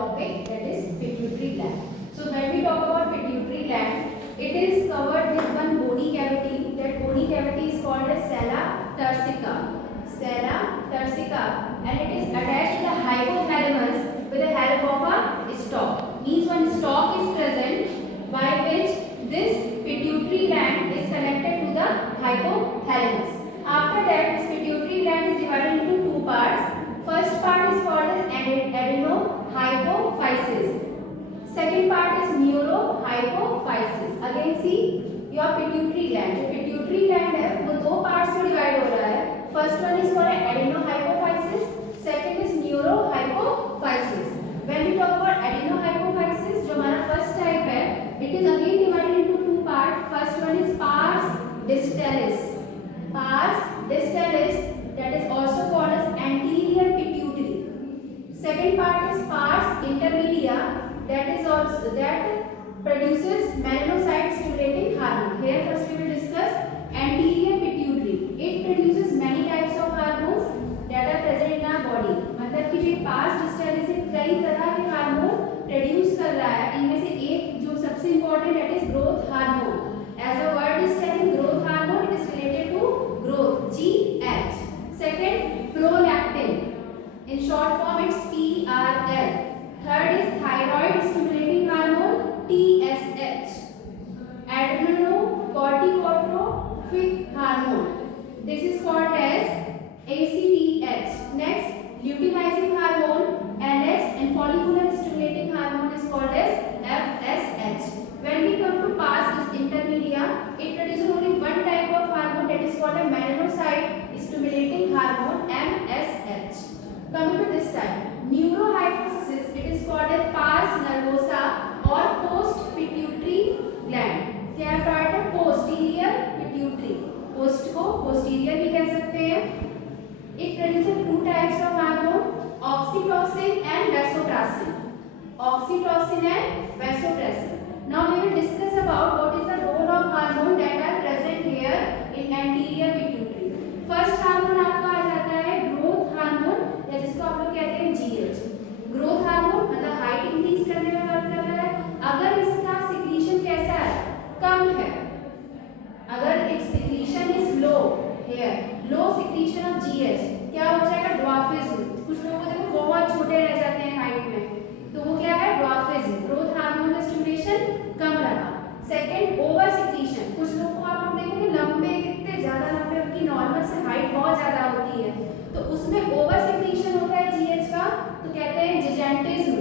topic, that is pituitary gland. So when we talk about pituitary gland, it is covered with one bony cavity. That bony cavity is called as sella turcica. Sella turcica, and it is attached to the hypothalamus with the help of a stalk. Means one stalk is present by which this pituitary gland is connected to the hypothalamus. After that, this pituitary gland is divided into two parts. First part is called as adenohypophysis. Second part is neurohypophysis. Again see your pituitary gland. जो pituitary gland है वो दो parts में divide हो रहा है. First one is called adenohypophysis. Second is neurohypophysis. When we talk about adenohypophysis, जो हमारा first type है, it is again divided into two parts. First one is pars distalis. Pars distalis, that is also called as anterior pituitary. Second part is pars intermedia, that is also that produces melanocyte stimulating hormone. Here first we will discuss anterior pituitary. It produces many types of hormones that are present in our body. मतलब कि जो pars distalis से कई तरह के hormone produce कर रहा है. इनमें से एक जो सबसे important that is growth hormone. As the word is telling, growth hormone, it is related to growth, GH. Second, prolactin. In short form, it's PRL. Third is thyroid stimulating hormone, TSH. Adrenocorticotropic hormone. This is called as ACTH. Next, luteinizing hormone, NH, and follicular stimulating hormone is called as FSH. When we come to pars intermedia, it produces only one type of hormone, that is called a melanocyte stimulating hormone, MSH. Coming to this type, neurohypophysis, it is called as pars nervosa or post pituitary gland. क्या part है? posterior pituitary. Post को posterior भी कह सकते हैं. It produces two types of hormone, oxytocin and vasopressin. Oxytocin and vasopressin. Now we will discuss about what is the role of hormone that are present here in anterior pituitary. First hormone आपका आ जाता है growth hormone, या जिसको आप लोग कहते हैं GH. Growth hormone मतलब हाइट इंक्रीज करने में मदद कर रहा है. अगर इसका सिक्रीशन कैसा है? कम है. अगर it's secretion is low, here low secretion of GH, क्या हो जाएगा? ड्वार्फिज्म. कुछ लोगों को देखो बहुत छोटे रह जाते हैं हाइट में, तो वो क्या है? ड्वार्फिज्म. ग्रोथ हार्मोन का स्टिमुलेशन कम रहा. Second, over secretion. कुछ लोग को आप लोग देखोगे लंबे, कितने ज्यादा लंबे, उनकी नॉर्मल से हाइट बहुत ज्यादा होती है, तो उसमें ओवर सिक्रीशन होता है GH का, तो कहते हैं जिजेंटिज्म.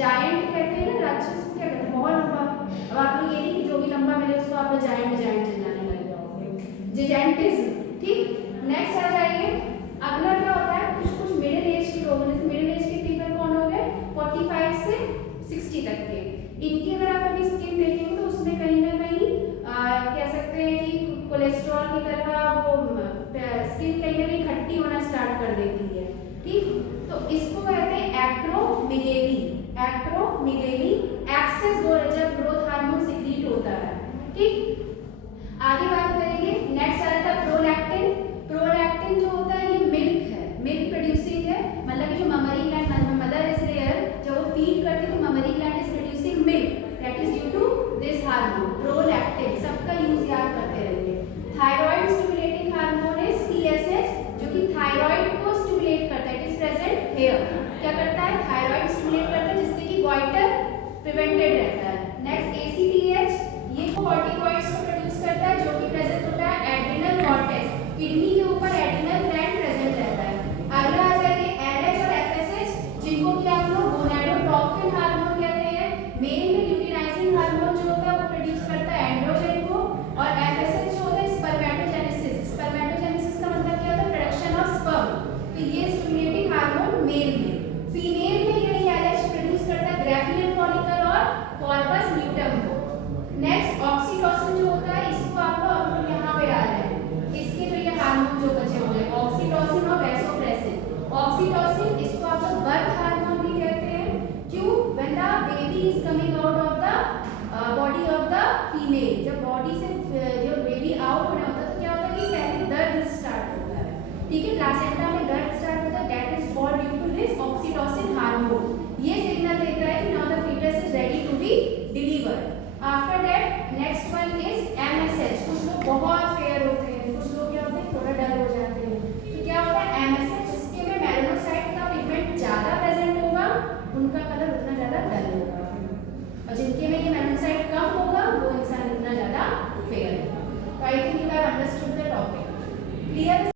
जायंट कहते हैं ना, राक्षस को क्या कहते हैं? बहुत लंबा. अब आप लोग ये नहीं कि जो भी लंबा मिले उसको आप लोग जायंट जायंट चिल्लाने लग जाओगे. जिजेंटिज्म. ठीक. नेक्स्ट आ जाइए. अगला क्या होता है? कुछ कुछ मिडिल एज के लोग, जैसे मिडिल एज के पीपल कौन हो गए? 45 से 60 तक के. इनकी अगर आप अभी स्किन देखेंगे तो उसमें कहीं ना कहीं कह सकते हैं कि कोलेस्ट्रॉल की तरह वो स्किन कहीं ना कहीं खट्टी होना स्टार्ट कर देती है. ठीक. तो इसको कहते हैं एक्रोमेगेली. एक्रोमेगेली एक्सेस जब ग्रोथ हार्मोन सिक्रीट होता है. ठीक. आगे